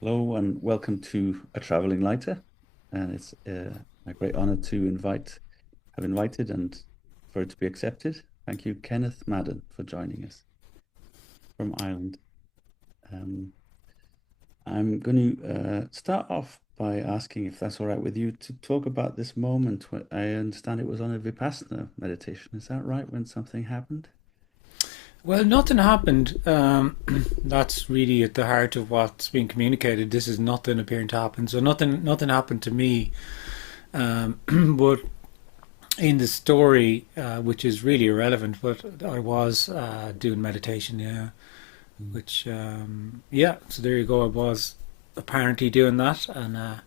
Hello and welcome to A Traveling Lighter. And it's a great honor to have invited and for it to be accepted. Thank you, Kenneth Madden, for joining us from Ireland. Um, I'm going to start off by asking if that's all right with you to talk about this moment. I understand it was on a Vipassana meditation. Is that right, when something happened? Well, nothing happened. That's really at the heart of what's being communicated. This is nothing appearing to happen. So nothing happened to me. But in the story, which is really irrelevant, but I was doing meditation, yeah. Mm. Which, yeah. So there you go. I was apparently doing that, and I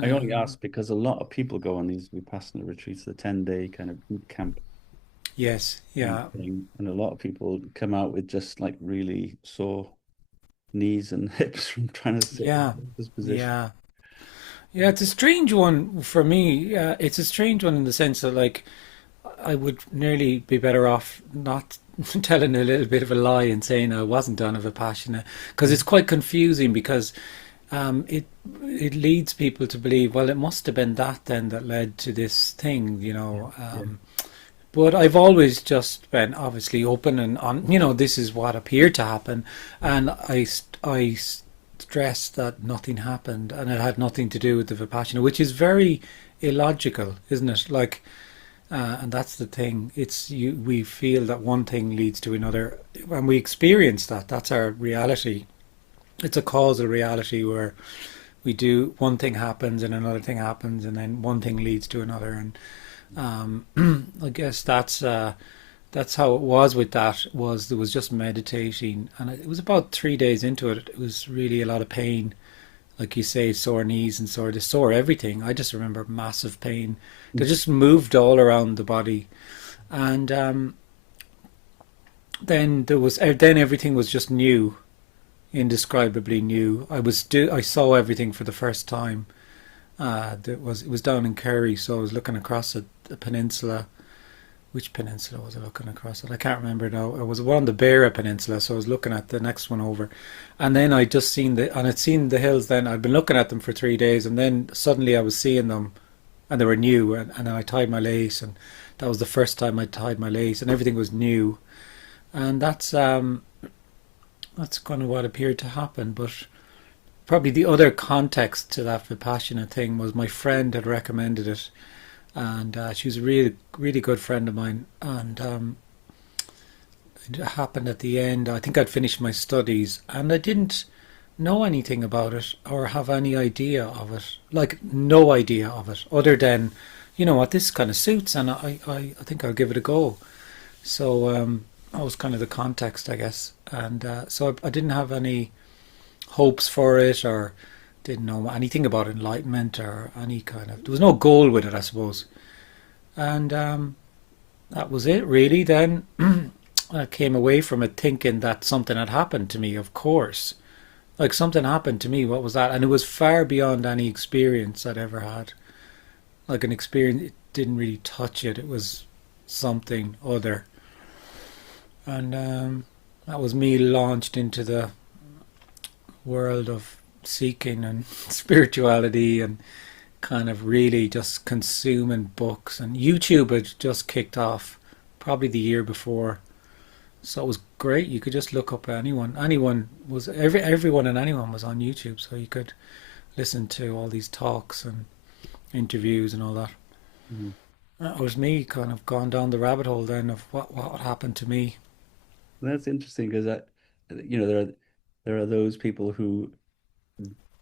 only um, ask because a lot of people go on these Vipassana retreats, the 10-day kind of boot camp yes, yeah, thing, and a lot of people come out with just like really sore knees and hips from trying to sit yeah, in this position. yeah. Yeah, it's a strange one for me. It's a strange one in the sense that, like, I would nearly be better off not telling a little bit of a lie and saying I wasn't done of a passionate, because it's quite confusing because it leads people to believe, well, it must have been that then that led to this thing, Yeah, yeah. but I've always just been obviously open and on, this is what appeared to happen, and I stressed that nothing happened and it had nothing to do with the Vipassana, which is very illogical, isn't it? Like, and that's the thing. It's you. We feel that one thing leads to another, and we experience that. That's our reality. It's a causal reality where we do one thing happens and another thing happens, and then one thing leads to another. And I guess that's how it was with that. Was there was just meditating, and it was about 3 days into it. It was really a lot of pain, like you say, sore knees and sore everything. I just remember massive pain. They just moved all around the body, and then everything was just new, indescribably new. I saw everything for the first time. It was down in Kerry, so I was looking across at the peninsula. Which peninsula was I looking across at? I can't remember now. It was one on the Beara Peninsula, so I was looking at the next one over, and then I'd seen the hills. Then I'd been looking at them for 3 days, and then suddenly I was seeing them, and they were new. And then I tied my lace, and that was the first time I tied my lace, and everything was new. And that's kind of what appeared to happen. But probably the other context to that Vipassana thing was my friend had recommended it, and she was a really good friend of mine. And it happened at the end. I think I'd finished my studies, and I didn't know anything about it or have any idea of it, like no idea of it, other than, what, this kind of suits, and I think I'll give it a go. So that was kind of the context, I guess. And so I didn't have any hopes for it, or didn't know anything about enlightenment or any kind of. There was no goal with it, I suppose. And that was it, really. Then I came away from it thinking that something had happened to me, of course. Like, something happened to me. What was that? And it was far beyond any experience I'd ever had. Like, an experience, it didn't really touch it. It was something other. And that was me launched into the world of seeking and spirituality, and kind of really just consuming books. And YouTube had just kicked off probably the year before. So it was great. You could just look up anyone. Everyone and anyone was on YouTube, so you could listen to all these talks and interviews and all that. Mhm. That was me kind of gone down the rabbit hole then of what happened to me. That's interesting because there are those people who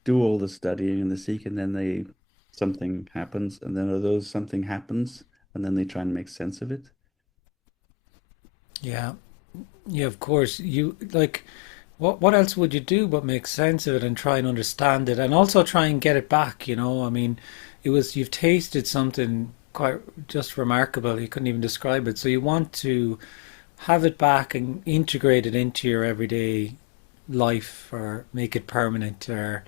do all the studying and the seek, and then they something happens, and then are those something happens, and then they try and make sense of it. Yeah, yeah, of course. You like what else would you do but make sense of it and try and understand it and also try and get it back, I mean, you've tasted something quite just remarkable. You couldn't even describe it. So you want to have it back and integrate it into your everyday life or make it permanent, or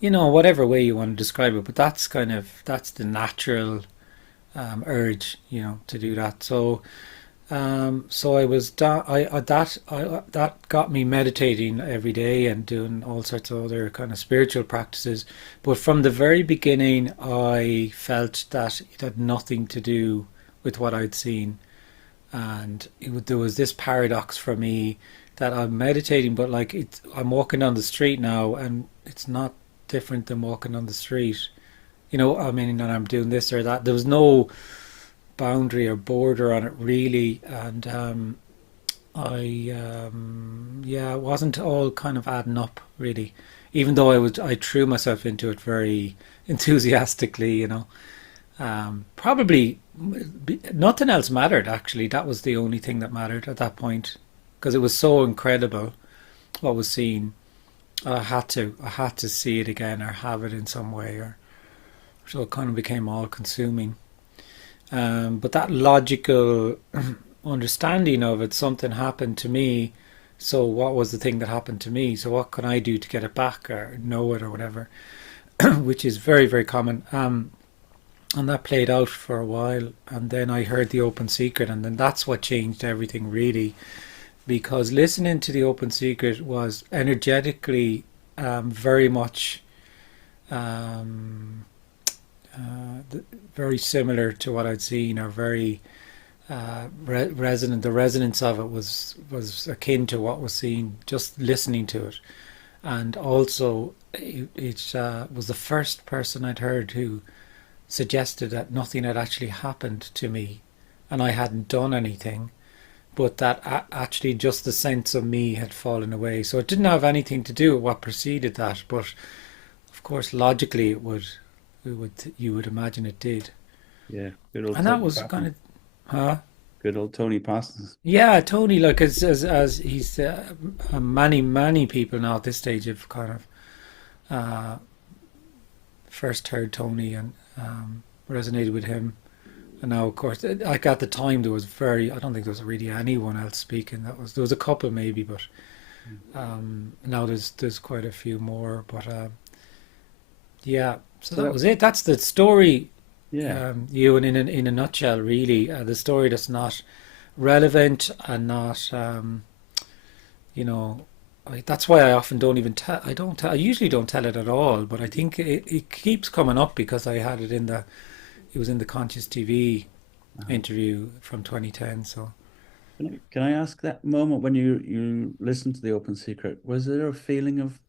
whatever way you want to describe it. But that's the natural urge, to do that. So So I was that got me meditating every day and doing all sorts of other kind of spiritual practices. But from the very beginning, I felt that it had nothing to do with what I'd seen, and there was this paradox for me that I'm meditating, but like I'm walking down the street now, and it's not different than walking on the street. I mean, and I'm doing this or that. There was no boundary or border on it really, and yeah, it wasn't all kind of adding up really. Even though I threw myself into it very enthusiastically, probably nothing else mattered actually. That was the only thing that mattered at that point because it was so incredible what was seen. I had to see it again or have it in some way, or so it kind of became all consuming. But that logical understanding of it, something happened to me. So what was the thing that happened to me? So what can I do to get it back or know it or whatever, which is very, very common. And that played out for a while. And then I heard the Open Secret, and then that's what changed everything really. Because listening to the Open Secret was energetically very much um, very similar to what I'd seen, or very resonant. The resonance of it was akin to what was seen. Just listening to it, and also it was the first person I'd heard who suggested that nothing had actually happened to me, and I hadn't done anything, but that actually just the sense of me had fallen away. So it didn't have anything to do with what preceded that, but of course logically you would imagine it did. Yeah, good old And that Tony was kind Parsons. of, huh? Good old Tony Parsons. Yeah, Tony, like as he's many people now at this stage have kind of uh, first heard Tony and resonated with him. And now, of course, like at the time, I don't think there was really anyone else speaking. There was a couple maybe, but now there's quite a few more. But yeah, so So that that, was it. That's the story, yeah, you, and in a nutshell, really, the story that's not relevant and not, you know, that's why I often don't even tell. I don't tell. I usually don't tell it at all. But I think it keeps coming up because I had it in the. It was in the Conscious TV uh-huh. interview from 2010. So Can I ask that moment when you listened to the Open Secret, was there a feeling of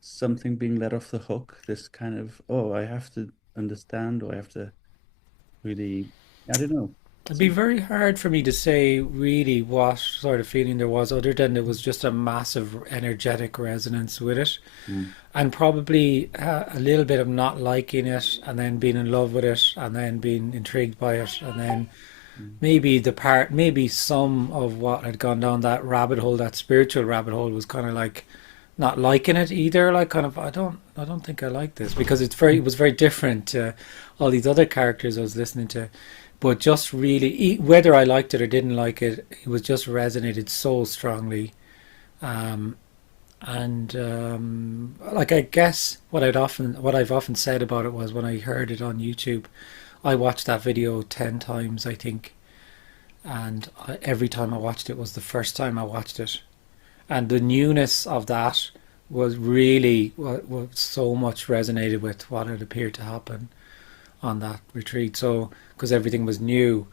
something being let off the hook? This kind of, oh, I have to understand, or I have to really, I don't know. it'd be Some, very hard for me to say really what sort of feeling there was, other than there was just a massive energetic resonance with it, mm, and probably a little bit of not liking it, and then being in love with it, and then being intrigued by it, and then mm, maybe some of what had gone down that rabbit hole, that spiritual rabbit hole, was kind of like not liking it either. Like kind of, I don't think I like this because it was very different to all these other characters I was listening to. But just really, whether I liked it or didn't like it, it was just resonated so strongly. Um, and like I guess what I've often said about it was when I heard it on YouTube, I watched that video 10 times, I think, and every time I watched it was the first time I watched it, and the newness of that was really what so much resonated with what had appeared to happen on that retreat. So because everything was new,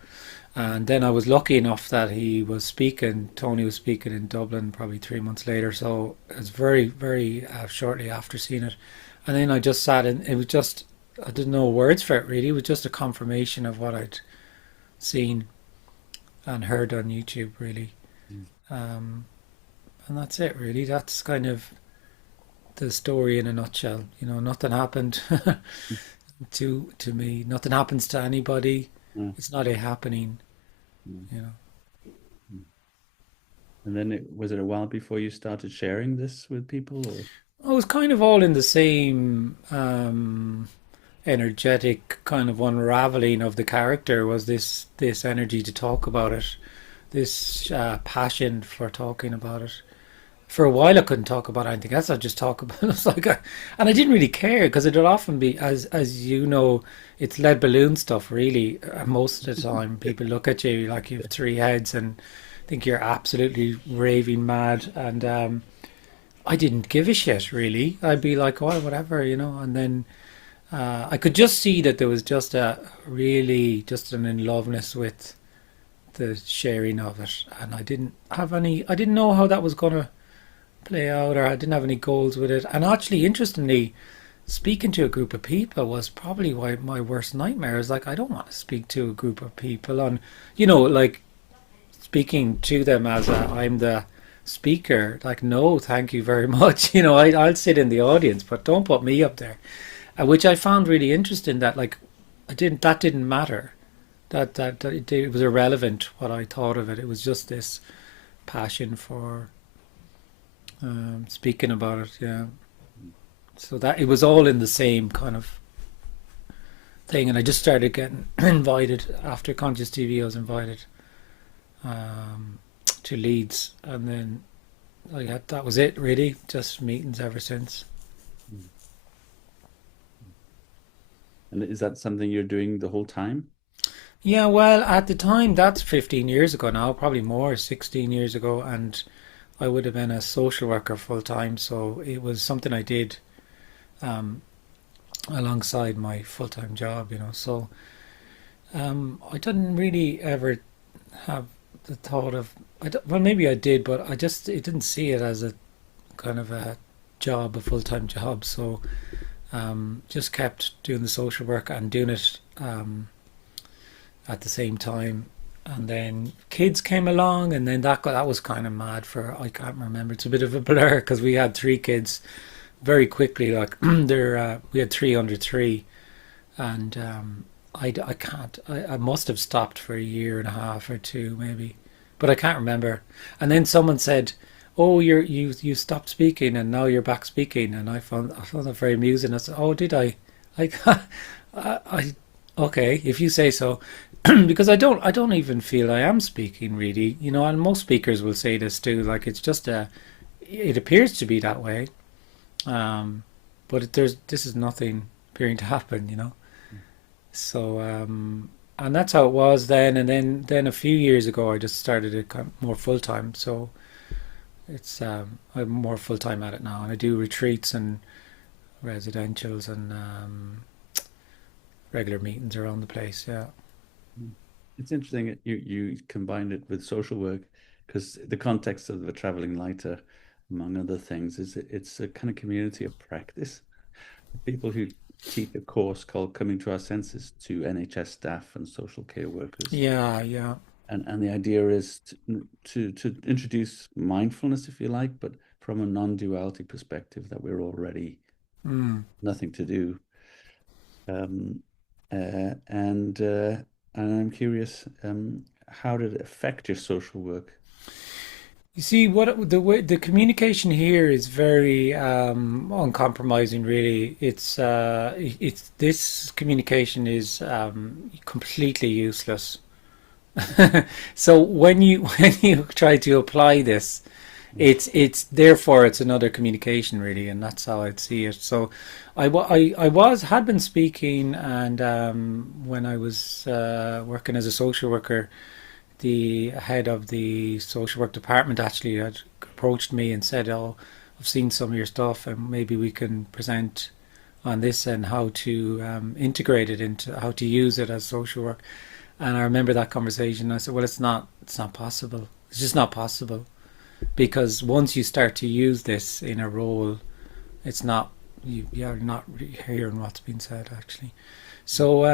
and then I was lucky enough that Tony was speaking in Dublin probably 3 months later. So it was very, very shortly after seeing it. And then I just sat and it was just, I didn't know words for it really. It was just a confirmation of what I'd seen and heard on YouTube, really. mm. Um, and that's it, really. That's kind of the story in a nutshell. Nothing happened to me. Nothing happens to anybody. Mm, It's not a happening, mm, you know. mm. And then was it a while before you started sharing this with people, or? I was kind of all in the same energetic kind of unraveling of the character. Was this energy to talk about it, this passion for talking about it, for a while I couldn't talk about anything else. I'd just talk about it. It's like, and I didn't really care because it'll often be, as you know, it's lead balloon stuff. Really, most of the time, people look at you like you have three heads and think you're absolutely raving mad. And I didn't give a shit really. I'd be like, oh, whatever, And then I could just see that there was just a really just an in loveness with the sharing of it, and I didn't know how that was gonna play out, or I didn't have any goals with it. And actually, interestingly, speaking to a group of people was probably why my worst nightmare is like I don't want to speak to a group of people on, like speaking to them as I'm the speaker. Like, no, thank you very much. I'll sit in the audience, but don't put me up there. Which I found really interesting. That like, that didn't matter. That it was irrelevant what I thought of it. It was just this passion for speaking about it. Yeah. So that it was all in the same kind of thing, and I just started getting invited after Conscious TV. I was invited um, to Leeds, and then that was it. Really, just meetings ever since. Mm. And is that something you're doing the whole time? Yeah, well, at the time, that's 15 years ago now, probably more, 16 years ago, and I would have been a social worker full time, so it was something I did um, alongside my full time job. So I didn't really ever have the thought of, well, maybe I did, but it didn't see it as a kind of a job, a full time job. So just kept doing the social work and doing it at the same time. And then kids came along, and then that was kind of mad for I can't remember. It's a bit of a blur because we had three kids very quickly. Like we had three under three, and I can't. I must have stopped for a year and a half or two maybe, but I can't remember. And then someone said, "Oh, you stopped speaking, and now you're back speaking." And I found that very amusing. I said, "Oh, did I?" Like, I okay, if you say so, because I don't even feel I am speaking really. And most speakers will say this too. Like it appears to be that way, um, but this is nothing appearing to happen. So and that's how it was then. And then a few years ago, I just started it kind of more full time. So it's I'm more full time at it now, and I do retreats and residentials and regular meetings around the place. Yeah. Mm. It's interesting that you combined it with social work because the context of the traveling lighter, among other things, is it's a kind of community of practice. People who teach a course called Coming to Our Senses to NHS staff and social care workers. Yeah, yeah. And the idea is to introduce mindfulness, if you like, but from a non-duality perspective that we're already Mm. nothing to do. Um, uh, and uh, and I'm curious, how did it affect your social work? You see, what the way the communication here is very uncompromising. Really, it's this communication is completely useless. So when you try to apply this, it's therefore it's another communication really, and that's how I'd see it. So I had been speaking, and when I was working as a social worker, the head of the social work department actually had approached me and said, "Oh, I've seen some of your stuff, and maybe we can present on this and how to integrate it into how to use it as social work." And I remember that conversation. I said, "Well, it's not possible. It's just not possible because once you start to use this in a role, it's not you're not hearing what's being said actually." So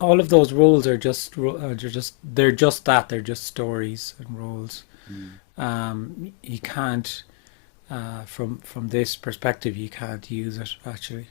all of those roles are just that they're just stories and roles. Mm. You can't from this perspective you can't use it actually.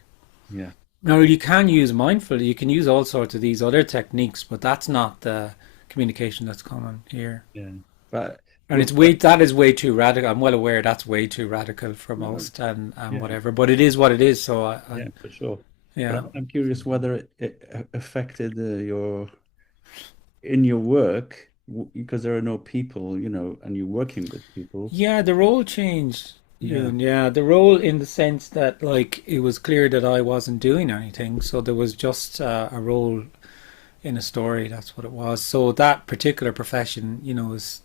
Yeah, Now you can use mindful. You can use all sorts of these other techniques, but that's not the communication that's common here. yeah. But And with that is way too radical. I'm well aware that's way too radical for well, most and yeah, whatever. But it is what it is. So yeah, for sure. But yeah. I'm curious whether it affected your in your work because there are no people, and you're working with people. Yeah, the role changed. Yeah. Yeah, the role in the sense that like it was clear that I wasn't doing anything, so there was just a role in a story. That's what it was. So that particular profession,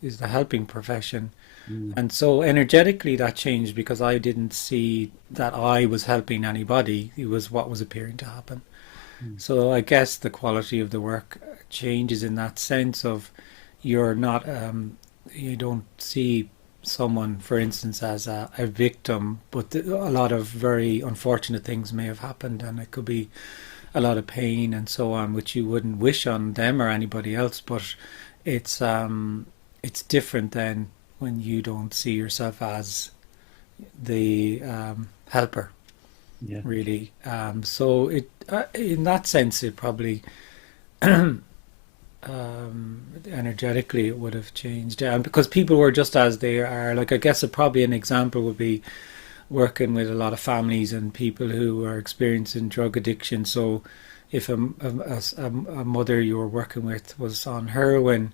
is the helping profession, Mm. and so energetically that changed because I didn't see that I was helping anybody. It was what was appearing to happen. Mm. So I guess the quality of the work changes in that sense of you're not you don't see someone, for instance, as a victim, but a lot of very unfortunate things may have happened, and it could be a lot of pain and so on, which you wouldn't wish on them or anybody else. But it's um, it's different than when you don't see yourself as the helper, Yeah. really. So in that sense, it probably energetically it would have changed, because people were just as they are. Like I guess probably an example would be working with a lot of families and people who are experiencing drug addiction. So if a mother you were working with was on heroin,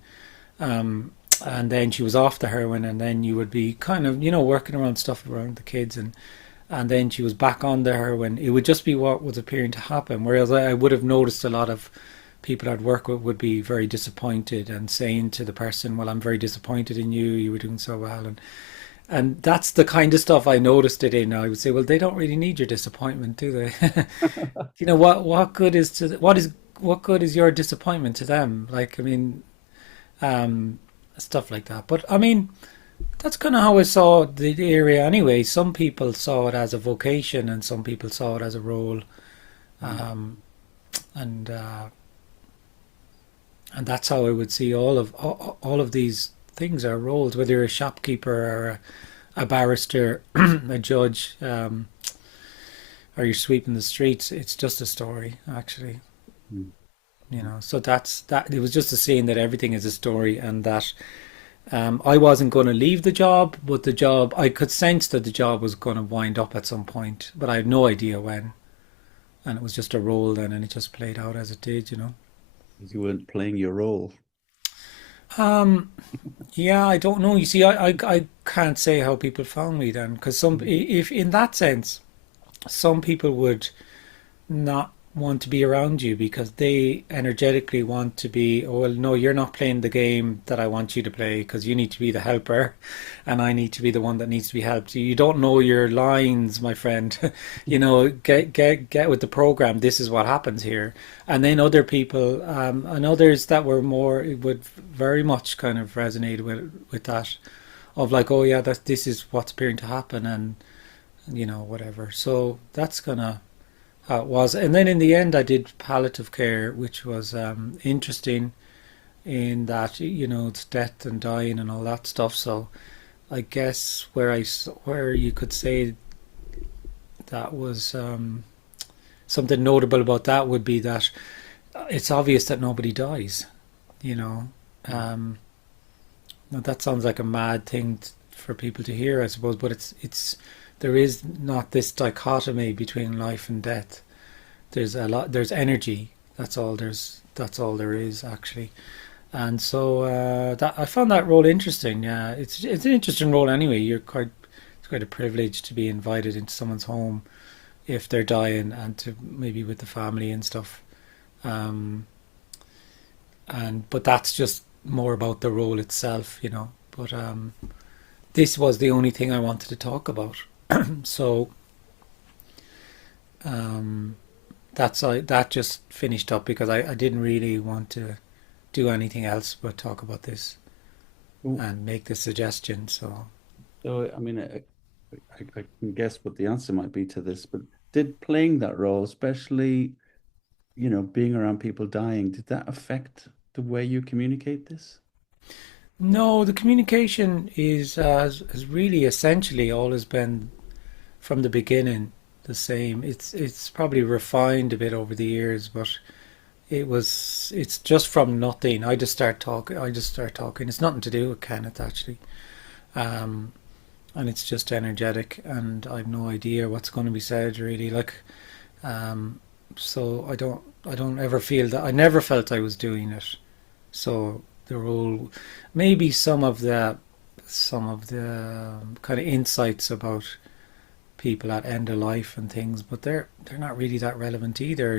um, and then she was off the heroin, and then you would be kind of working around stuff around the kids, and then she was back on the heroin, it would just be what was appearing to happen. Whereas I would have noticed a lot of people I'd work with would be very disappointed and saying to the person, "Well, I'm very disappointed in you. You were doing so well," and that's the kind of stuff I noticed it in. I would say, "Well, they don't really need your disappointment, do they?" What good is what good is your disappointment to them? Like, I mean, um, stuff like that. But I mean, that's kind of how I saw the area anyway. Some people saw it as a vocation, and some people saw it as a role, Mm. um, and and that's how I would see all of these things are roles. Whether you're a shopkeeper or a barrister, a judge, or you're sweeping the streets, it's just a story, actually. Mm. So that's that. It was just a saying that everything is a story, and that I wasn't going to leave the job, but the job, I could sense that the job was going to wind up at some point, but I had no idea when. And it was just a role then, and it just played out as it did. You weren't playing your role. Um, yeah, I don't know. You see, I can't say how people found me then, because Mm. if in that sense, some people would not want to be around you because they energetically want to be, oh, well, no, you're not playing the game that I want you to play because you need to be the helper and I need to be the one that needs to be helped. You don't know your lines, my friend. Get with the program. This is what happens here. And then other people, and others that were more, it would very much kind of resonate with that of like, oh yeah, that this is what's appearing to happen, and whatever. So that's gonna how it was. And then in the end, I did palliative care, which was interesting in that it's death and dying and all that stuff. So I guess where you could say that was something notable about that would be that it's obvious that nobody dies. You know, Mm. um, now that sounds like a mad thing for people to hear, I suppose, but it's there is not this dichotomy between life and death. There's energy. That's all there is, actually. And so that I found that role interesting. Yeah, it's an interesting role anyway. It's quite a privilege to be invited into someone's home if they're dying, and to maybe with the family and stuff. Um, and but that's just more about the role itself. But this was the only thing I wanted to talk about. So um, that just finished up because I didn't really want to do anything else but talk about this Well, and make the suggestion. So so, I mean, I can guess what the answer might be to this, but did playing that role, especially, being around people dying, did that affect the way you communicate this? no, the communication has really essentially always been from the beginning the same. It's probably refined a bit over the years, but it's just from nothing. I just start talking. It's nothing to do with Kenneth, actually. Um, and it's just energetic, and I've no idea what's going to be said, really. Like, um, so I don't ever feel that. I never felt I was doing it. So the role, maybe some of the some of the kind of insights about people at end of life and things, but they're not really that relevant either.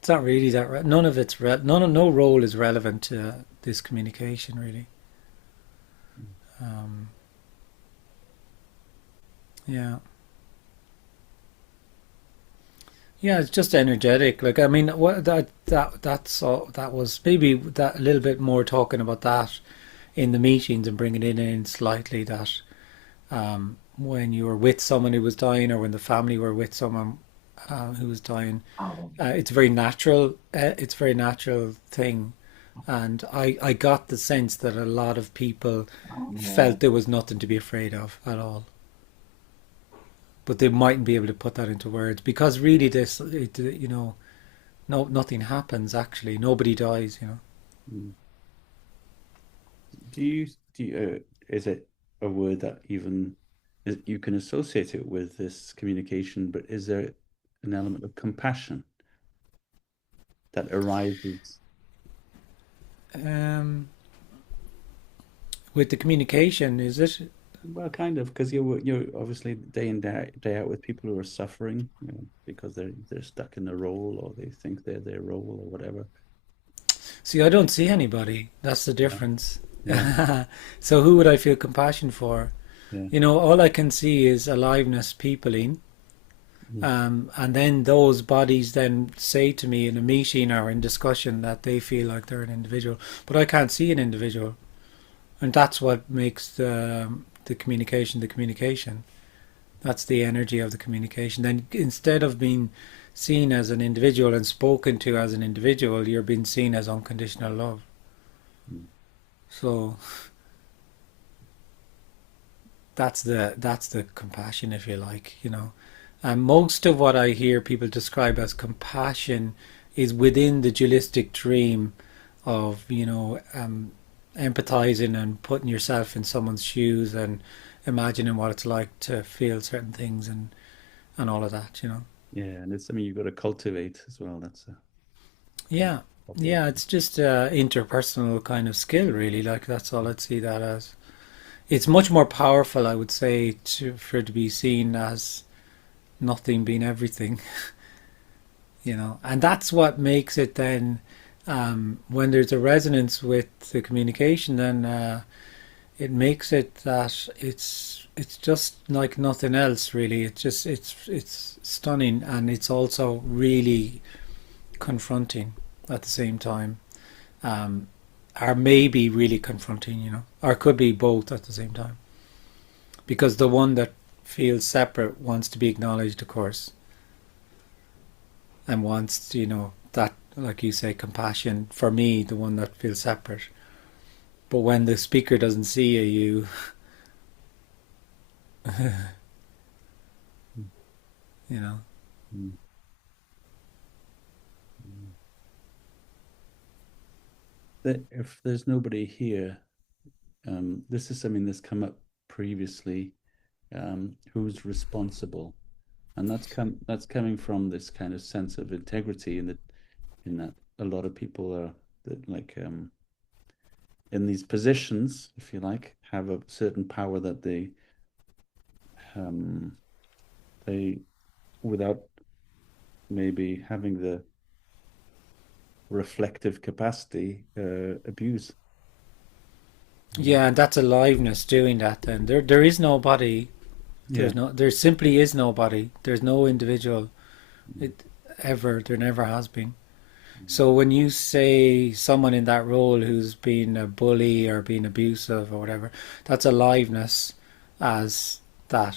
It's not really that none of it's no role is relevant to this communication really. Um, yeah, yeah, it's just energetic. Like I mean, what that's all. That was maybe that a little bit more talking about that in the meetings and bringing it in slightly that when you were with someone who was dying or when the family were with someone who was dying, it's very natural. It's a very natural thing, and I got the sense that a lot of people felt there was nothing to be afraid of at all, but they mightn't be able to put that into words because really no, nothing happens actually. Nobody dies. Mm. Do you is it a word that even you can associate it with this communication, but is there an element of compassion that arises? Um, with the communication, is it? Well, kind of, because you're obviously day in day out with people who are suffering, because they're stuck in a role or they think they're their role or whatever. See, I don't see anybody. That's the Yeah, difference. yeah, So who would I feel compassion for? yeah. All I can see is aliveness, peopling, Mm, and then those bodies then say to me in a meeting or in discussion that they feel like they're an individual, but I can't see an individual, and that's what makes the communication the communication. That's the energy of the communication. Then instead of being seen as an individual and spoken to as an individual, you're being seen as unconditional love. mm, So that's the compassion, if you like. And most of what I hear people describe as compassion is within the dualistic dream of empathizing and putting yourself in someone's shoes and imagining what it's like to feel certain things and all of that. yeah, and it's something you've got to cultivate as well. That's a Yeah, problem. yeah, it's just a interpersonal kind of skill, really. Like that's all I'd see that as. It's much more powerful, I would say, for it to be seen as nothing being everything. And that's what makes it then, when there's a resonance with the communication, then it makes it that it's just like nothing else, really. It's stunning, and it's also really confronting at the same time. Um, or maybe really confronting, or could be both at the same time. Because the one that feels separate wants to be acknowledged, of course, and wants, that, like you say, compassion for me, the one that feels separate. But when the speaker doesn't see you, Mm, you know. mm, mm. If there's nobody here, this is something that's come up previously. Who's responsible? And that's coming from this kind of sense of integrity in that a lot of people are that like in these positions, if you like, have a certain power that um they without maybe having the reflective capacity abuse. Yeah, and that's aliveness doing that. Then there is nobody. Yeah. There simply is nobody. There's no individual. It ever. There never has been. So when you say someone in that role who's been a bully or been abusive or whatever, that's aliveness as that.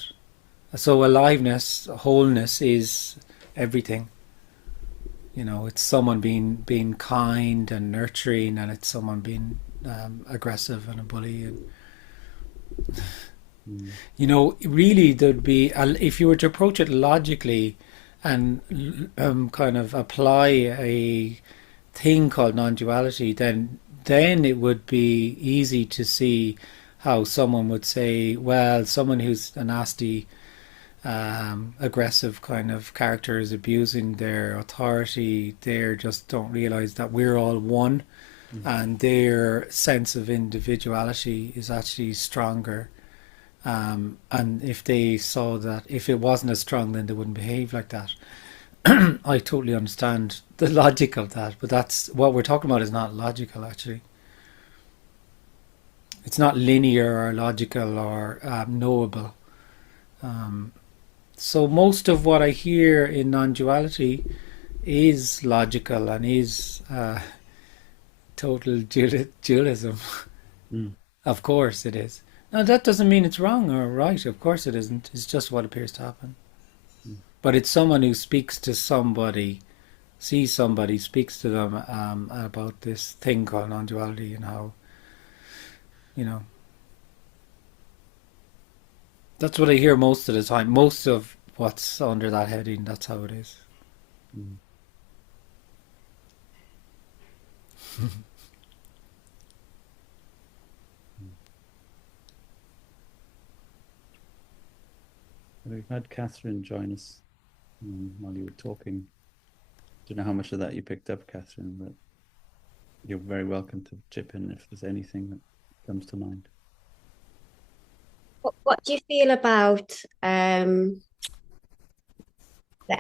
So aliveness, wholeness is everything. It's someone being kind and nurturing, and it's someone being aggressive and a bully. And Mm, really, there'd be if you were to approach it logically and kind of apply a thing called non-duality, then it would be easy to see how someone would say, well, someone who's a nasty, aggressive kind of character is abusing their authority. They just don't realize that we're all one, mm, and their sense of individuality is actually stronger. And if they saw that, if it wasn't as strong, then they wouldn't behave like that. I totally understand the logic of that, but that's what we're talking about is not logical, actually. It's not linear or logical or knowable. Um, so most of what I hear in non-duality is logical and is total dualism. mm, Of course it is. Now that doesn't mean it's wrong or right. Of course it isn't. It's just what appears to happen. mm. But it's someone who speaks to somebody, sees somebody, speaks to them about this thing called non-duality and how, you know, that's what I hear most of the time. Most of what's under that heading, that's how it is. Mm. Mm. We've had Catherine join us while you were talking. Don't know how much of that you picked up, Catherine, but you're very welcome to chip in if there's anything that comes to mind. What do you feel about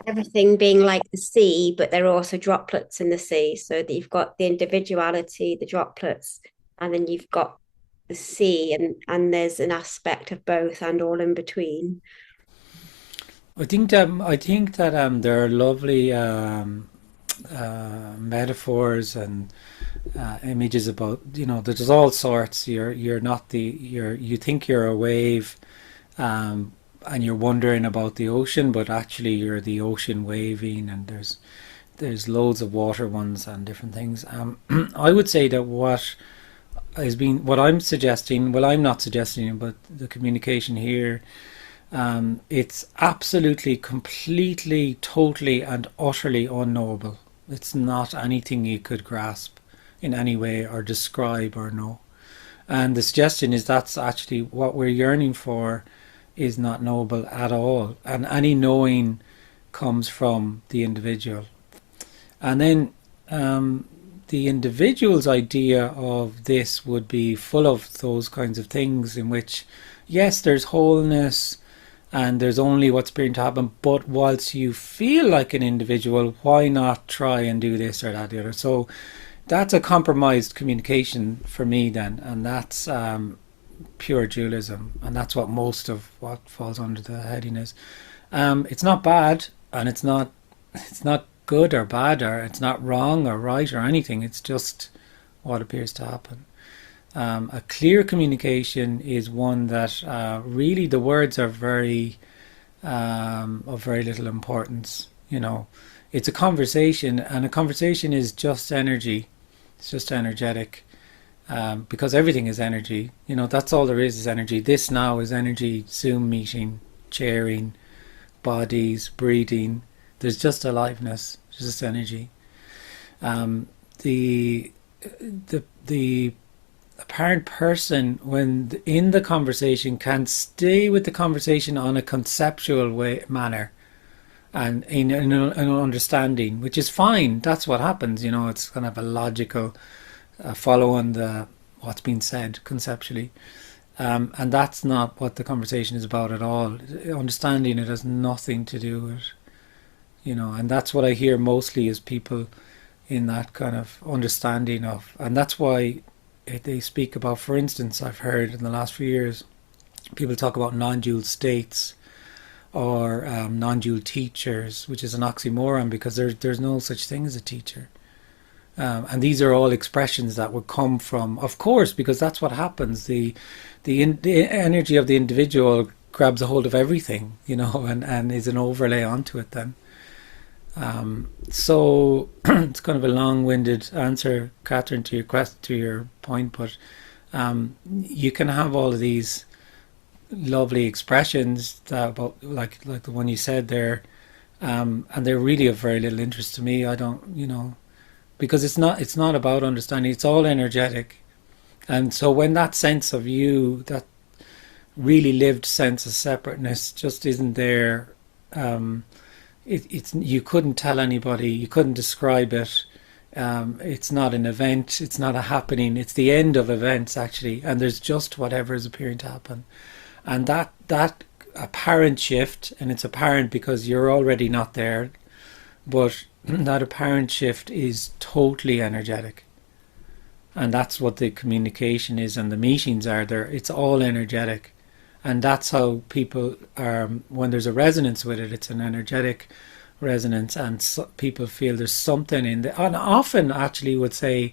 everything being like the sea, but there are also droplets in the sea? So that you've got the individuality, the droplets, and then you've got the sea, and there's an aspect of both and all in between. I think that there are lovely metaphors and images about there's all sorts. You're not you think you're a wave, um, and you're wondering about the ocean, but actually you're the ocean waving, and there's loads of water ones and different things. I would say that what I'm suggesting, well, I'm not suggesting, but the communication here, it's absolutely, completely, totally, and utterly unknowable. It's not anything you could grasp in any way or describe or know. And the suggestion is that's actually what we're yearning for is not knowable at all. And any knowing comes from the individual. And then the individual's idea of this would be full of those kinds of things in which, yes, there's wholeness and there's only what's going to happen, but whilst you feel like an individual, why not try and do this or that, the other? So that's a compromised communication for me then, and that's pure dualism, and that's what most of what falls under the heading is. It's not bad, and it's not good or bad, or it's not wrong or right or anything. It's just what appears to happen. A clear communication is one that really the words are of very little importance. It's a conversation, and a conversation is just energy. It's just energetic, because everything is energy. That's all there is energy. This now is energy. Zoom meeting, chairing, bodies, breathing. There's just aliveness, just energy. Um, the the apparent person, when in the conversation, can stay with the conversation on a conceptual manner and in an understanding, which is fine. That's what happens. It's kind of a logical follow on the what's been said conceptually. And that's not what the conversation is about at all. Understanding it has nothing to do with, and that's what I hear mostly is people in that kind of understanding of, and that's why they speak about, for instance, I've heard in the last few years, people talk about non-dual states or non-dual teachers, which is an oxymoron because there's no such thing as a teacher. And these are all expressions that would come from, of course, because that's what happens. The energy of the individual grabs a hold of everything, and is an overlay onto it then. So it's kind of a long-winded answer, Catherine, to your point, but you can have all of these lovely expressions about like the one you said there, and they're really of very little interest to me. I don't, because it's not about understanding. It's all energetic, and so when that sense of you, that really lived sense of separateness, just isn't there. It's you couldn't tell anybody, you couldn't describe it. It's not an event, it's not a happening, it's the end of events actually, and there's just whatever is appearing to happen. And that apparent shift, and it's apparent because you're already not there, but that apparent shift is totally energetic. And that's what the communication is, and the meetings are there. It's all energetic. And that's how people are, when there's a resonance with it, it's an energetic resonance, and so people feel there's something in the, and often actually would say,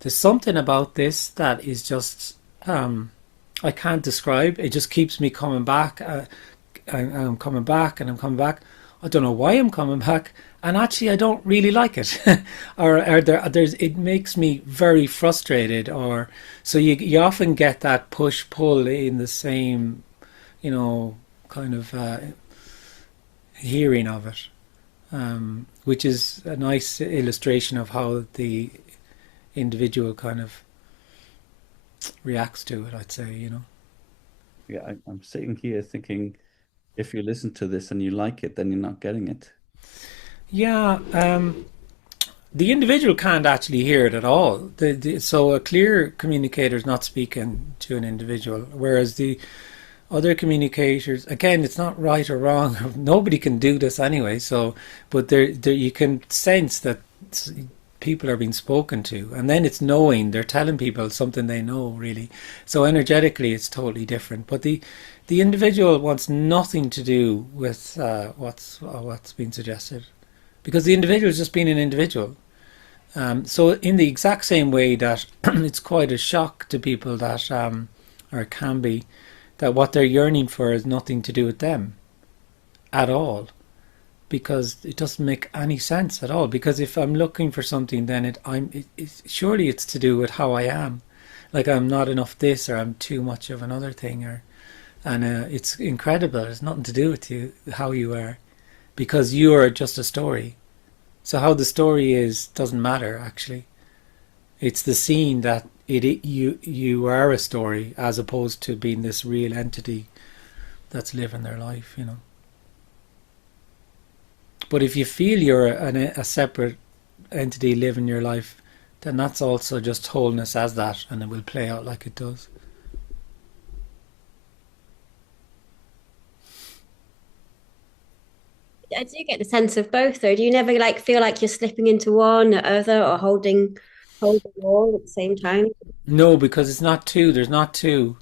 there's something about this that is just, I can't describe. It just keeps me coming back. I'm coming back and I'm coming back. I don't know why I'm coming back, and actually I don't really like it, or there's it makes me very frustrated, or so you often get that push pull in the same, kind of hearing of it, which is a nice illustration of how the individual kind of reacts to it. I'd say. Yeah, I'm sitting here thinking, if you listen to this and you like it, then you're not getting it. Yeah, the individual can't actually hear it at all. So a clear communicator is not speaking to an individual, whereas the other communicators, again, it's not right or wrong. Nobody can do this anyway. So, but there you can sense that people are being spoken to, and then it's knowing, they're telling people something they know really. So energetically, it's totally different. But the individual wants nothing to do with what's been suggested, because the individual is just being an individual. So in the exact same way that it's quite a shock to people that, or it can be, that what they're yearning for has nothing to do with them at all, because it doesn't make any sense at all. Because if I'm looking for something, then surely it's to do with how I am. Like I'm not enough this, or I'm too much of another thing, and it's incredible. It's nothing to do with you, how you are, because you are just a story. So how the story is doesn't matter actually. It's the scene that you are a story, as opposed to being this real entity that's living their life. But if you feel you're a separate entity living your life, then that's also just wholeness as that, and it will play out like it does. I do get the sense of both, though. Do you never like feel like you're slipping into one or other, or holding all at the same time? No, because it's not two. There's not two.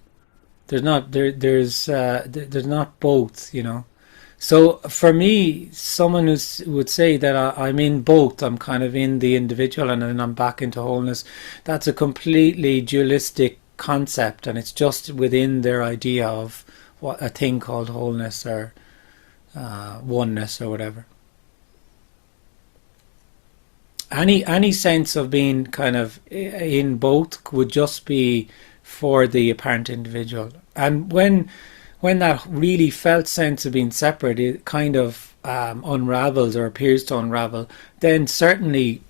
There's not there. There's not both. So for me, someone who would say that I'm in both, I'm kind of in the individual and then I'm back into wholeness. That's a completely dualistic concept, and it's just within their idea of what a thing called wholeness, or oneness, or whatever. Any sense of being kind of in both would just be for the apparent individual. And when that really felt sense of being separate, it kind of unravels, or appears to unravel, then certainly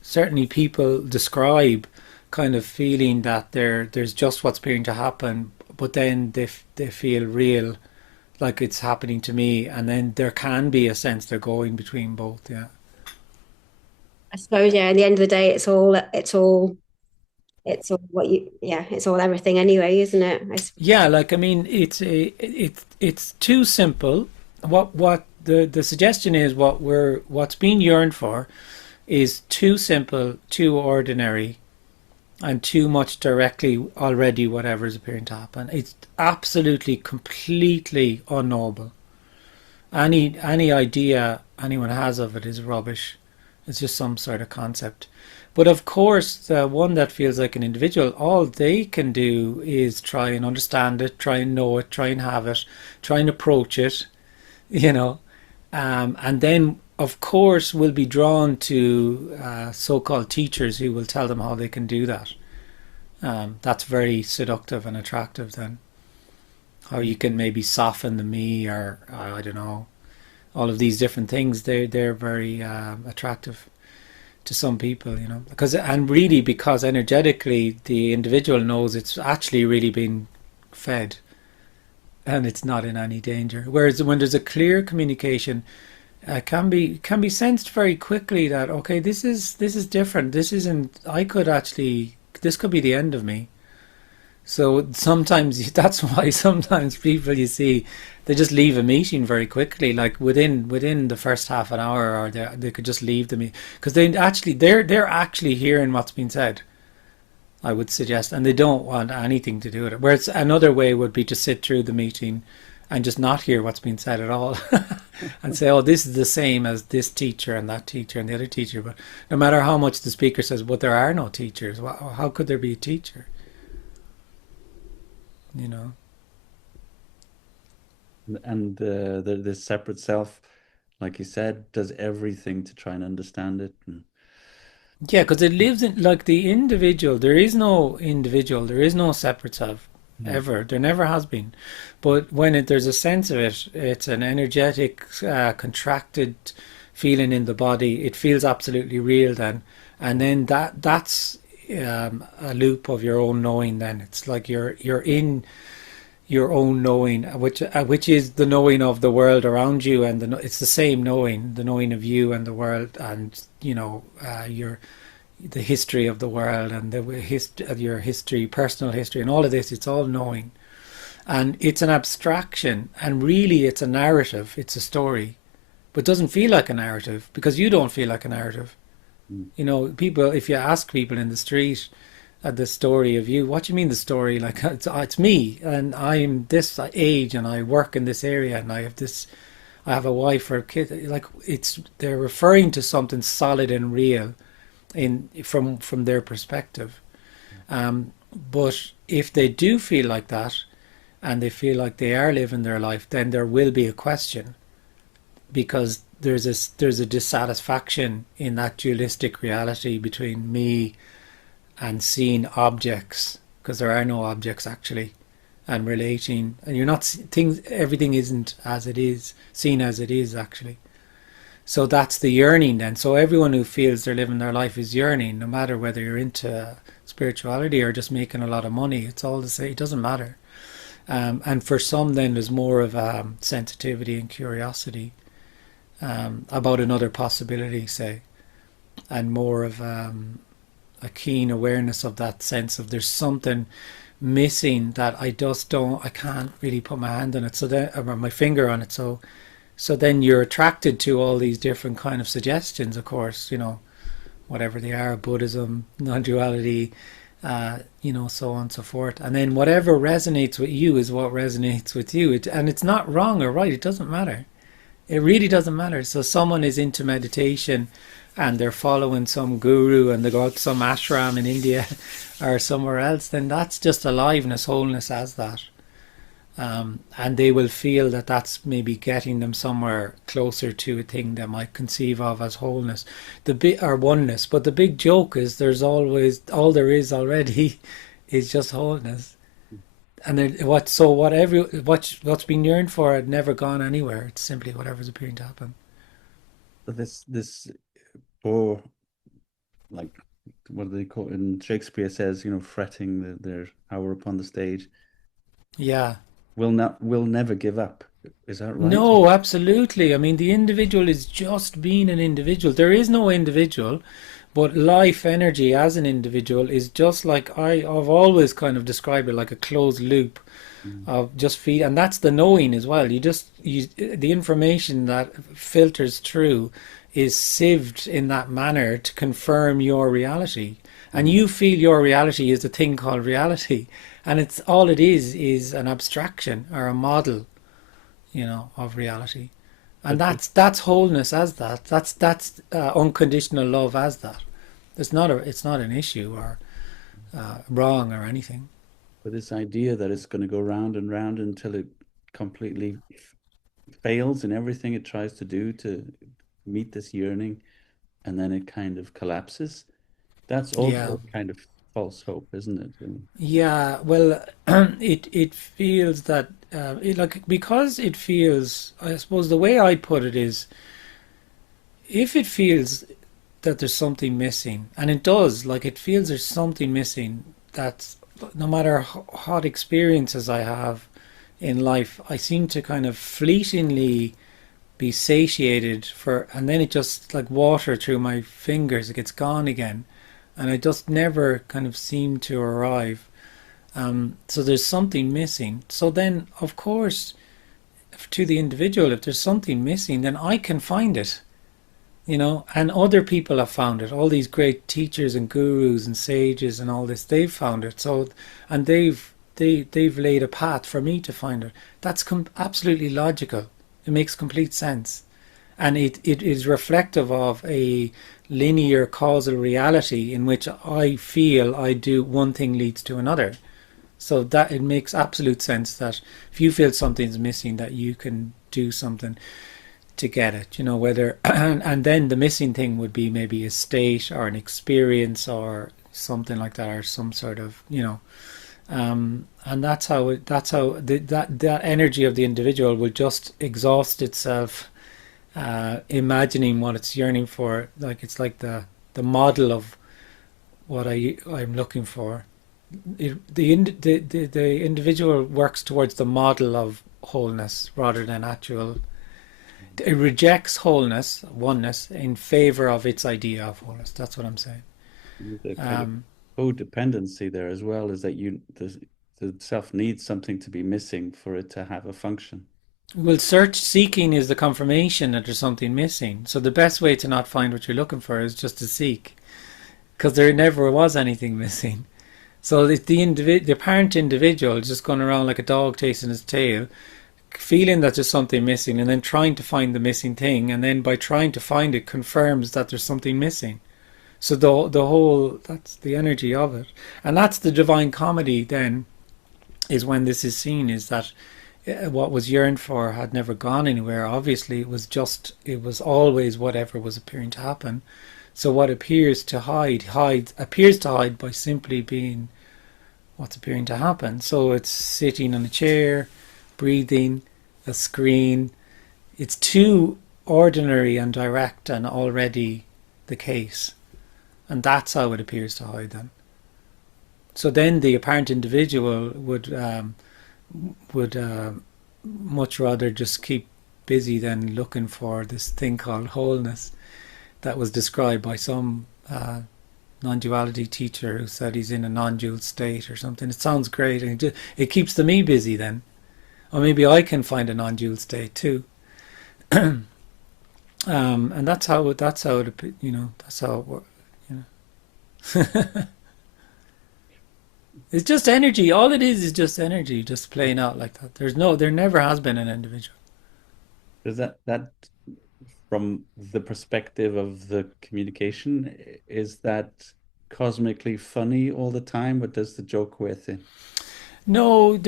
people describe kind of feeling that there's just what's appearing to happen, but then they feel real, like it's happening to me, and then there can be a sense they're going between both. Yeah. I suppose, yeah. At the end of the day, it's all what yeah, it's all everything anyway, isn't it? Yeah, like I mean, it's too simple. What the suggestion is, what's being yearned for is too simple, too ordinary, and too much directly already whatever is appearing to happen. It's absolutely completely unknowable. Any idea anyone has of it is rubbish. It's just some sort of concept. But of course, the one that feels like an individual, all they can do is try and understand it, try and know it, try and have it, try and approach it, you know. And then, of course, will be drawn to so-called teachers who will tell them how they can do that. That's very seductive and attractive then. How you can maybe soften the me, or I don't know, all of these different things. They're very attractive to some people. Because energetically the individual knows it's actually really been fed, and it's not in any danger. Whereas when there's a clear communication, can be sensed very quickly that okay, this is different. This isn't. I could actually. This could be the end of me. So sometimes that's why sometimes people you see they just leave a meeting very quickly, like within the first half an hour, or they could just leave the meeting because they're actually hearing what's been said. I would suggest, and they don't want anything to do with it. Whereas another way would be to sit through the meeting and just not hear what's been said at all, and say, "Oh, this is the same as this teacher and that teacher and the other teacher." But no matter how much the speaker says, "But there are no teachers," how could there be a teacher? You know. And the separate self, like you said, does everything to try and understand it. And Yeah, because it lives in like the individual. There is no individual. There is no separate self mm, ever. There never has been. But when there's a sense of it, it's an energetic, contracted feeling in the body. It feels absolutely real then, and then that's a loop of your own knowing. Then it's like you're in your own knowing, which is the knowing of the world around you, and it's the same knowing, the knowing of you and the world, and your the history of the world and your history, personal history, and all of this. It's all knowing, and it's an abstraction, and really, it's a narrative. It's a story, but it doesn't feel like a narrative because you don't feel like a narrative. mm, People, if you ask people in the street the story of you, what do you mean the story? Like, it's me, and I'm this age, and I work in this area, and I have this, I have a wife or a kid. Like, they're referring to something solid and real from their perspective. But if they do feel like that, and they feel like they are living their life, then there will be a question because there's a dissatisfaction in that dualistic reality between me and seeing objects, because there are no objects actually, and relating, and you're not things, everything isn't as it is seen as it is actually. So that's the yearning then. So everyone who feels they're living their life is yearning, no matter whether you're into spirituality or just making a lot of money. It's all the same. It doesn't matter. And for some, then there's more of sensitivity and curiosity about another possibility, say, and more of a keen awareness of that sense of there's something missing that I can't really put my hand on it, so then, or my finger on it. So then you're attracted to all these different kind of suggestions, of course, whatever they are, Buddhism, non-duality, so on and so forth. And then whatever resonates with you is what resonates with you. And it's not wrong or right. It doesn't matter. It really doesn't matter. So someone is into meditation and they're following some guru and they go out to some ashram in India or somewhere else, then that's just aliveness, wholeness as that. And they will feel that that's maybe getting them somewhere closer to a thing they might conceive of as wholeness, or oneness. But the big joke is there's always all there is already is just wholeness. And then what's been yearned for had never gone anywhere. It's simply whatever's appearing to happen. this poor, like, what do they call it? And Shakespeare says, fretting their hour upon the stage, Yeah. will never give up. Is that right? No, absolutely. I mean, the individual is just being an individual. There is no individual, but life energy as an individual is just like I've always kind of described it like a closed loop Mm, of just feed, and that's the knowing as well. The information that filters through is sieved in that manner to confirm your reality, and mm. you feel your reality is a thing called reality, and it's all it is an abstraction or a model, of reality, and But that's wholeness as that. That's unconditional love as that. It's not an issue or wrong or anything. this idea that it's going to go round and round until it completely fails in everything it tries to do to meet this yearning, and then it kind of collapses. That's Yeah. also kind of false hope, isn't it? And, Yeah, well, it feels that like because it feels. I suppose the way I put it is, if it feels that there's something missing, and it does, like it feels there's something missing. That's no matter what experiences I have in life, I seem to kind of fleetingly be satiated for, and then it just like water through my fingers, it gets gone again, and I just never kind of seem to arrive. So there's something missing. So then, of course, to the individual, if there's something missing, then I can find it, and other people have found it. All these great teachers and gurus and sages and all this, they've found it. So, and they've laid a path for me to find it. That's absolutely logical. It makes complete sense, and it is reflective of a linear causal reality in which I feel I do one thing leads to another. So that it makes absolute sense that if you feel something's missing, that you can do something to get it, whether, and then the missing thing would be maybe a state or an experience or something like that, or some sort of, and that energy of the individual will just exhaust itself, imagining what it's yearning for. Like it's like the model of what I'm looking for. The individual works towards the model of wholeness rather than actual. It rejects wholeness, oneness, in favor of its idea of wholeness. That's what I'm saying. The kind of codependency there as well is that the self needs something to be missing for it to have a function. Well, seeking is the confirmation that there's something missing. So the best way to not find what you're looking for is just to seek, because there never was anything missing. So the apparent individual is just going around like a dog chasing his tail, feeling that there's something missing, and then trying to find the missing thing, and then by trying to find it confirms that there's something missing. So the whole, that's the energy of it, and that's the divine comedy. Then is when this is seen, is that what was yearned for had never gone anywhere. Obviously, it was always whatever was appearing to happen. So what appears to appears to hide by simply being what's appearing to happen. So it's sitting on a chair, breathing, a screen. It's too ordinary and direct and already the case. And that's how it appears to hide then. So then the apparent individual would much rather just keep busy than looking for this thing called wholeness that was described by some non-duality teacher who said he's in a non-dual state or something. It sounds great, and it keeps the me busy then. Or maybe I can find a non-dual state too. And that's how it, that's how it works. It's just energy. All it is just energy, just playing out like that. There never has been an individual. Does that from the perspective of the communication, is that cosmically funny all the time? What does the joke with it? No,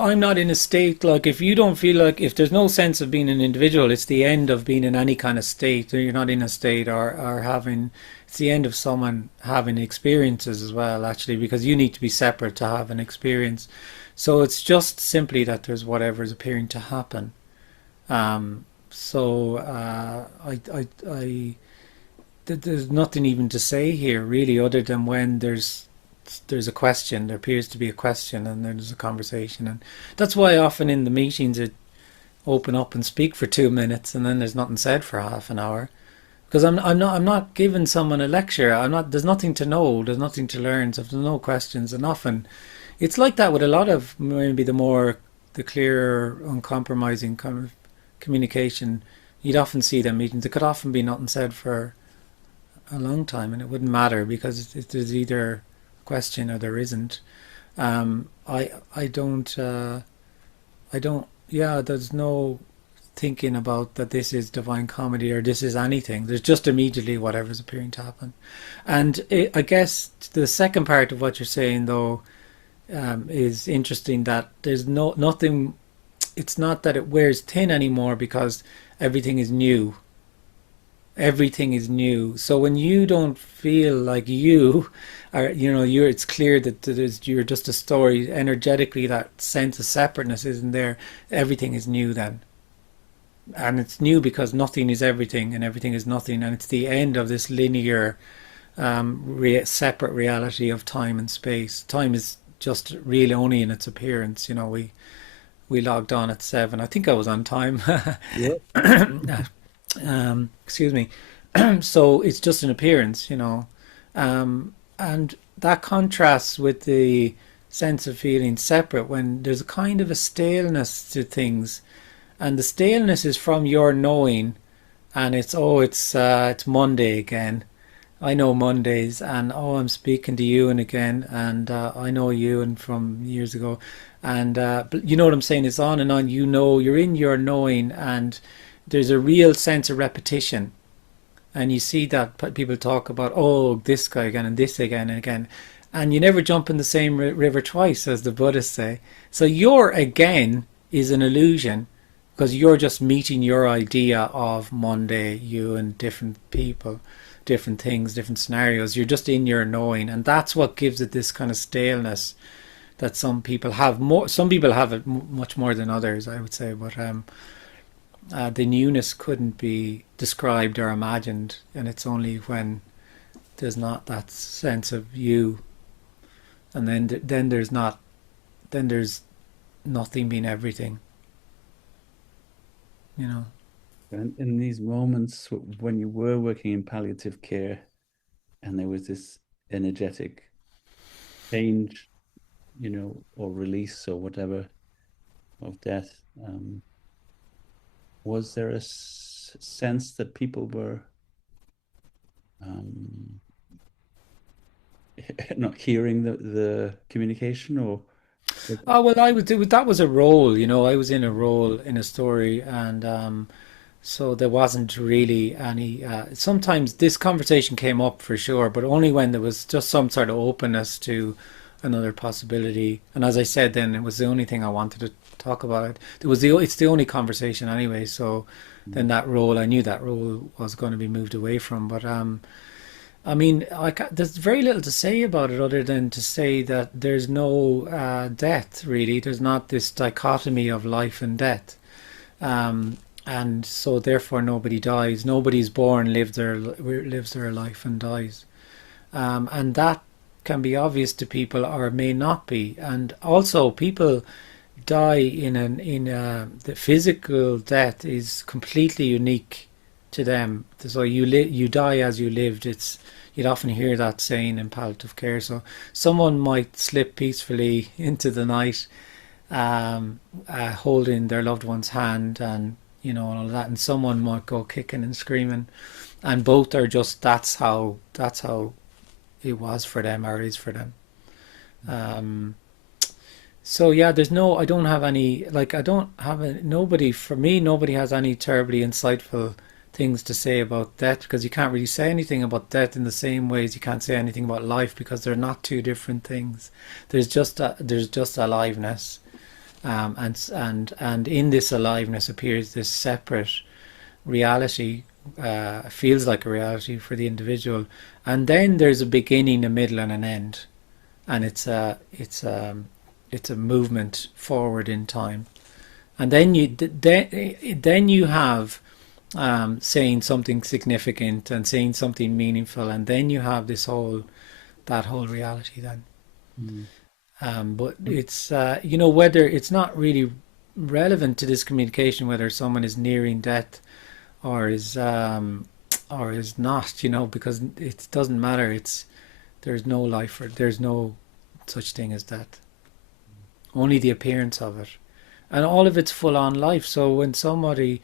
I'm not in a state, like if you don't feel like, if there's no sense of being an individual, it's the end of being in any kind of state, or you're not in a state, or having, it's the end of someone having experiences as well, actually, because you need to be separate to have an experience. So it's just simply that there's whatever is appearing to happen. So there's nothing even to say here really, other than when there's a question, there appears to be a question, and there's a conversation, and that's why often in the meetings it open up and speak for 2 minutes, and then there's nothing said for half an hour, because I'm not giving someone a lecture. There's nothing to know, there's nothing to learn, so if there's no questions, and often it's like that with a lot of maybe the clearer, uncompromising kind of communication. You'd often see them meetings. There could often be nothing said for a long time, and it wouldn't matter because there's either a question or there isn't. I don't. Yeah, there's no thinking about that this is divine comedy or this is anything. There's just immediately whatever's appearing to happen. And I guess the second part of what you're saying, though, is interesting, that there's nothing. It's not that it wears thin anymore because everything is new. Everything is new. So when you don't feel like you are, it's clear that you're just a story. Energetically, that sense of separateness isn't there. Everything is new then. And it's new because nothing is everything and everything is nothing. And it's the end of this linear, separate reality of time and space. Time is just really only in its appearance. we logged on at 7. I think I was on time. Yeah. Excuse me. So it's just an appearance, and that contrasts with the sense of feeling separate when there's a kind of a staleness to things, and the staleness is from your knowing, and it's Monday again. I know Mondays, and I'm speaking to you and again, and I know you and from years ago, and but you know what I'm saying. It's on and on. You're in your knowing, and there's a real sense of repetition, and you see that people talk about, oh, this guy again and this again and again, and you never jump in the same river twice, as the Buddhists say. So your again is an illusion because you're just meeting your idea of Monday, you and different people, different things, different scenarios. You're just in your knowing, and that's what gives it this kind of staleness that some people have more. Some people have it much more than others, I would say, but the newness couldn't be described or imagined, and it's only when there's not that sense of you, and then there's not, then there's nothing being everything, you know. And in these moments when you were working in palliative care and there was this energetic change, or release or whatever of death, was there a sense that people were um, not hearing the communication, or Oh well, I would do that was a role, I was in a role in a story, and so there wasn't really any. Sometimes this conversation came up for sure, but only when there was just some sort of openness to another possibility. And as I said, then it was the only thing I wanted to talk about. It's the only conversation anyway. So then that role, I knew that role was going to be moved away from. But I mean, there's very little to say about it other than to say that there's no death really. There's not this dichotomy of life and death. And so therefore nobody dies. Nobody's born, lives their life and dies. And that can be obvious to people or may not be. And also people die the physical death is completely unique to them. So you die as you lived. You'd often hear that saying in palliative care. So someone might slip peacefully into the night, holding their loved one's hand, and and all of that, and someone might go kicking and screaming, and both are just that's how it was for them or is for them. Um, so yeah, I don't have any, like, I don't have nobody, for me, nobody has any terribly insightful things to say about death, because you can't really say anything about death in the same way as you can't say anything about life, because they're not two different things. There's just aliveness, and in this aliveness appears this separate reality, feels like a reality for the individual, and then there's a beginning, a middle, and an end, and it's a movement forward in time, and then you have saying something significant and saying something meaningful, and then you have that whole reality then. mm, But it's whether it's not really relevant to this communication whether someone is nearing death or is not, because it doesn't matter. There's no life, or there's no such thing as death. Only the appearance of it, and all of it's full on life. So when somebody,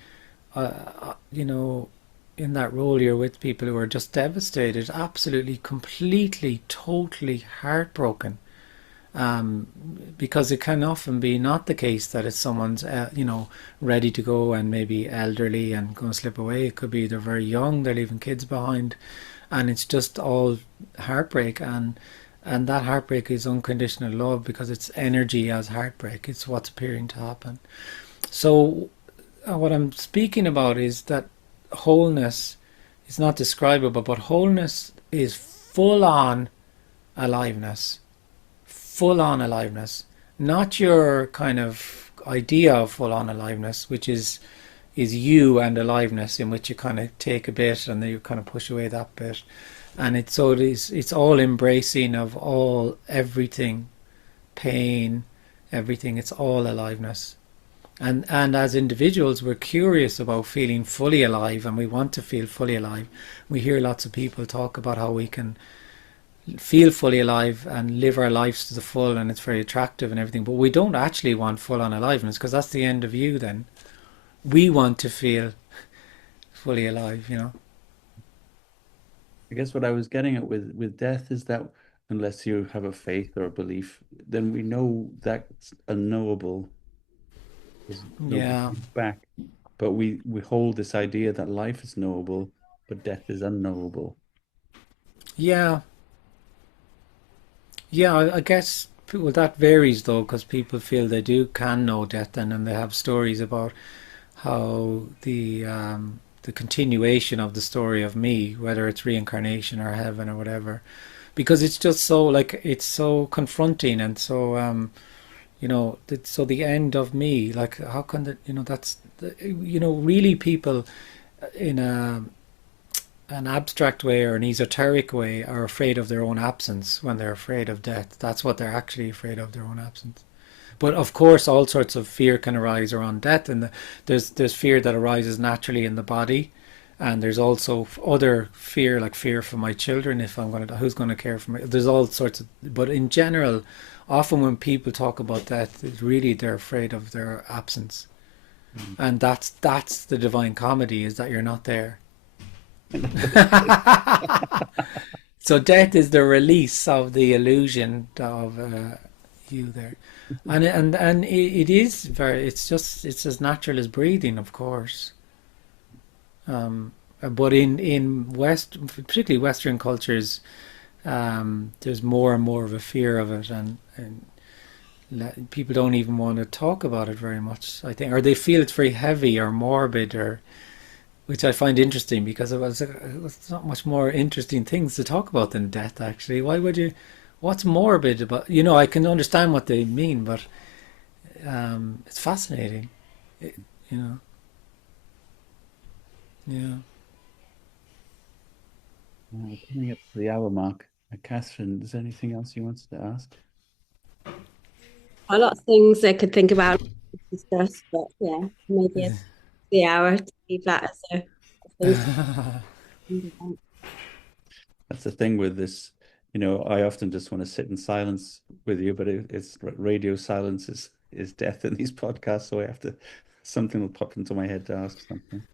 in that role, you're with people who are just devastated, absolutely, completely, totally heartbroken, because it can often be not the case that it's someone's ready to go and maybe elderly and going to slip away. It could be they're very young, they're leaving kids behind, and it's just all heartbreak, and that heartbreak is unconditional love, because it's energy as heartbreak. It's what's appearing to happen. So what I'm speaking about is that wholeness is not describable, but wholeness is full on aliveness, full on aliveness, not your kind of idea of full on aliveness, which is you and aliveness, in which you kind of take a bit and then you kind of push away that bit, and it's all embracing of everything, pain, everything. It's all aliveness. And as individuals, we're curious about feeling fully alive, and we want to feel fully alive. We hear lots of people talk about how we can feel fully alive and live our lives to the full, and it's very attractive and everything, but we don't actually want full on aliveness, because that's the end of you then. We want to feel fully alive, you know. I guess what I was getting at with death is that unless you have a faith or a belief, then we know that's unknowable. There's no Yeah, going back. But we hold this idea that life is knowable, but death is unknowable. yeah, yeah. I guess well, that varies though, because people feel they do can know death, and they have stories about how the continuation of the story of me, whether it's reincarnation or heaven or whatever, because it's just so like it's so confronting and so so the end of me, like how can that, that's really people in an abstract way or an esoteric way are afraid of their own absence when they're afraid of death. That's what they're actually afraid of, their own absence. But of course, all sorts of fear can arise around death, and there's fear that arises naturally in the body, and there's also other fear, like fear for my children. If I'm going to, who's going to care for me? There's all sorts of. But in general, often when people talk about death, it's really they're afraid of their absence, Mm. and that's the divine comedy, is that you're not there. So death is the release of the illusion of you there, and it is very. It's as natural as breathing, of course. But in West, particularly Western cultures, there's more and more of a fear of it, and people don't even want to talk about it very much. I think, or they feel it's very heavy or morbid, or which I find interesting, because it was not much more interesting things to talk about than death. Actually, why would you? What's morbid about? I can understand what they mean, but it's fascinating. It, you know, yeah. Coming up to the hour mark. Catherine, is there anything else you wanted to ask? A lot of things I could think about discuss, but yeah, maybe it's the hour to leave that as a thing to think about. That's the thing with this. I often just want to sit in silence with you, but it's radio silence is death in these podcasts. So I have to, something will pop into my head to ask something.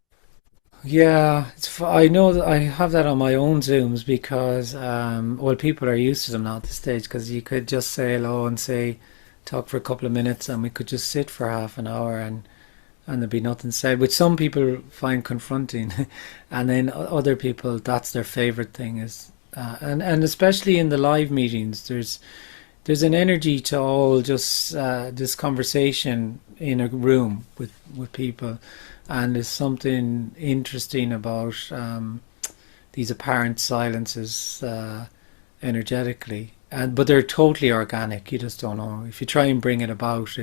Yeah, I know that I have that on my own Zooms, because well, people are used to them now at this stage, because you could just say hello and say talk for a couple of minutes, and we could just sit for half an hour, and there'd be nothing said, which some people find confronting, and then other people, that's their favorite thing, is and especially in the live meetings, there's an energy to all just this conversation in a room with people, and there's something interesting about these apparent silences energetically, but they're totally organic. You just don't know. If you try and bring it about,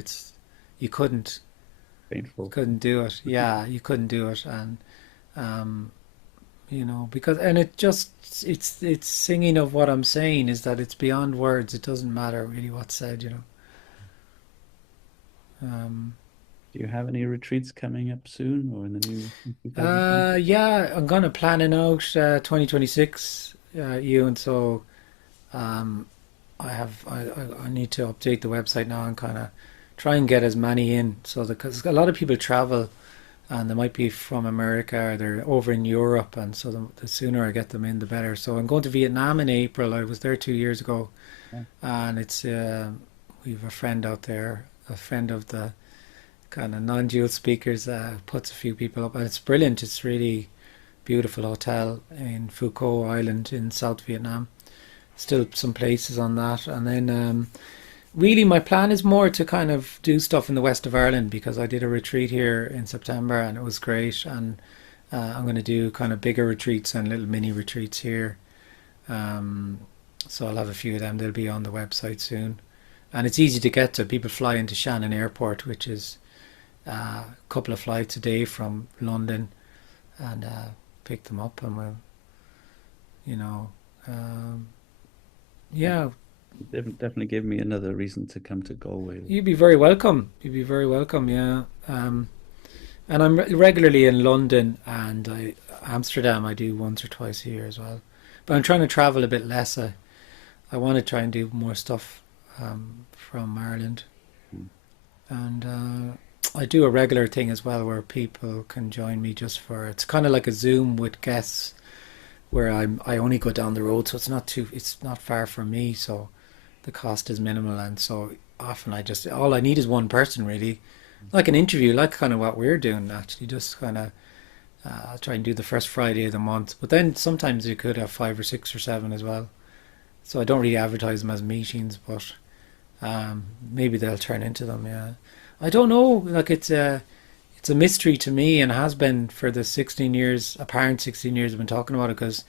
you couldn't Painful. couldn't do it. Yeah, you couldn't do it, and um, because it just it's singing of what I'm saying, is that it's beyond words. It doesn't matter really what's said. Um, Do you have any retreats coming up soon or in the new 2020? yeah, I'm gonna planning out 2026, you, and so um, I need to update the website now and kind of try and get as many in, so that because a lot of people travel, and they might be from America, or they're over in Europe, and so the sooner I get them in, the better. So I'm going to Vietnam in April. I was there 2 years ago, Yeah, and we have a friend out there, a friend of the kind of non-dual speakers, puts a few people up, and it's brilliant. It's really beautiful hotel in Phu Co Island in South Vietnam. Still some places on that, and then really my plan is more to kind of do stuff in the west of Ireland, because I did a retreat here in September and it was great, and I'm going to do kind of bigger retreats and little mini retreats here. Um, so I'll have a few of them. They'll be on the website soon, and it's easy to get to. People fly into Shannon Airport, which is a couple of flights a day from London, and pick them up, and we'll, you know, um, yeah, definitely gave me another reason to come to Galway. you'd be very welcome. You'd be very welcome. Yeah, And I'm regularly in London and Amsterdam. I do once or twice a year as well. But I'm trying to travel a bit less. I want to try and do more stuff from Ireland. Mm. And I do a regular thing as well where people can join me just for it's kind of like a Zoom with guests where I only go down the road, so it's not far from me, so the cost is minimal, and so often I just all I need is one person really, like an interview, like kind of what we're doing actually, just kind of I'll try and do the first Friday of the month, but then sometimes you could have five or six or seven as well. So I don't really advertise them as meetings, but maybe they'll turn into them. Yeah, I don't know. Like it's a mystery to me and has been for the 16 years, apparent 16 years I've been talking about it because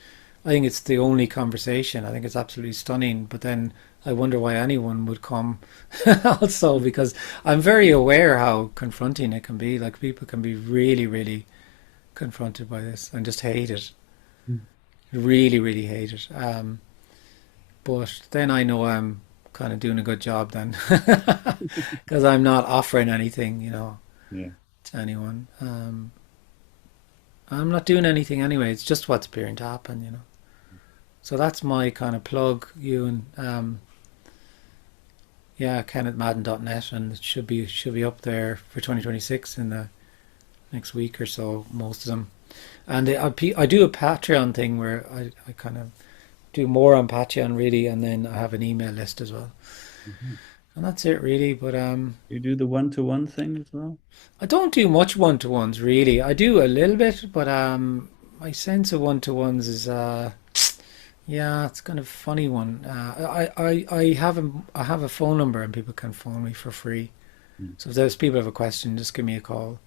I think it's the only conversation. I think it's absolutely stunning. But then I wonder why anyone would come also because I'm very aware how confronting it can be. Like people can be really, really confronted by this and just hate it. Mm. Really, really hate it. But then I know I'm kind of doing a good job then because I'm not offering anything, Yeah. to anyone. I'm not doing anything anyway. It's just what's appearing to happen. So that's my kind of plug. You and yeah, KennethMadden.net, and it should be up there for 2026 in the next week or so. Most of them, and I do a Patreon thing where I kind of do more on Patreon really, and then I have an email list as well, Mhm. and that's it really. But You do the one-to-one thing as well? I don't do much one to ones really. I do a little bit, but my sense of one to ones is yeah, it's kind of a funny one. I have a phone number and people can phone me for free. Mm. So if there's people have a question, just give me a call.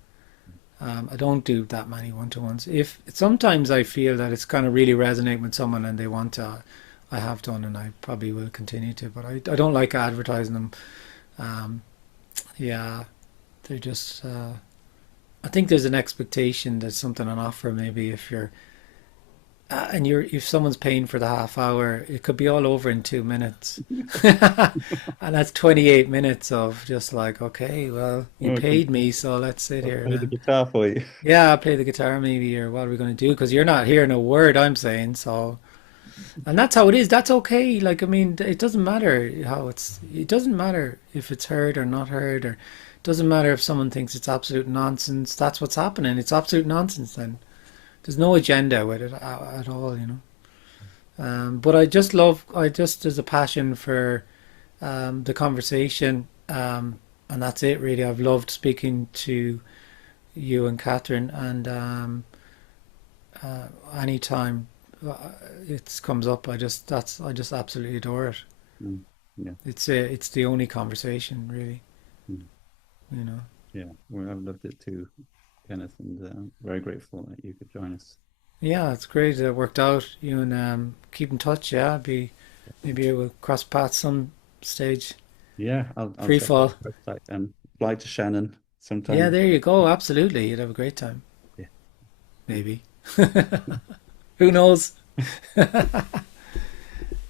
I don't do that many one to ones. If sometimes I feel that it's kind of really resonating with someone and they want to, I have done and I probably will continue to. But I don't like advertising them. Um, yeah, they're just. I think there's an expectation there's something on offer. Maybe if you're and if someone's paying for the half hour, it could be all over in 2 minutes, and that's 28 minutes of just like, okay, well, you Okay. paid me, so let's sit I'll here play the then. guitar for you. Yeah, I'll play the guitar maybe, or what are we going to do? Because you're not hearing a word I'm saying, so and that's how it is. That's okay. Like, I mean, it doesn't matter how it doesn't matter if it's heard or not heard, or it doesn't matter if someone thinks it's absolute nonsense. That's what's happening. It's absolute nonsense then. There's no agenda with it at all. But I just, there's a passion for the conversation, and that's it really. I've loved speaking to you and Catherine, and anytime it comes up, I just absolutely adore it. Mm. Yeah. It's the only conversation really, Mm. you know. Yeah. Well, I've loved it too, Kenneth, and very grateful that you could join us. Yeah, it's great. It worked out. You and keep in touch. Yeah, be maybe we'll cross paths some stage. Yeah, I'll Free check out fall. the website and fly to Shannon Yeah, sometime. there you go. Absolutely, you'd have a great time. Yeah. Maybe. Who knows?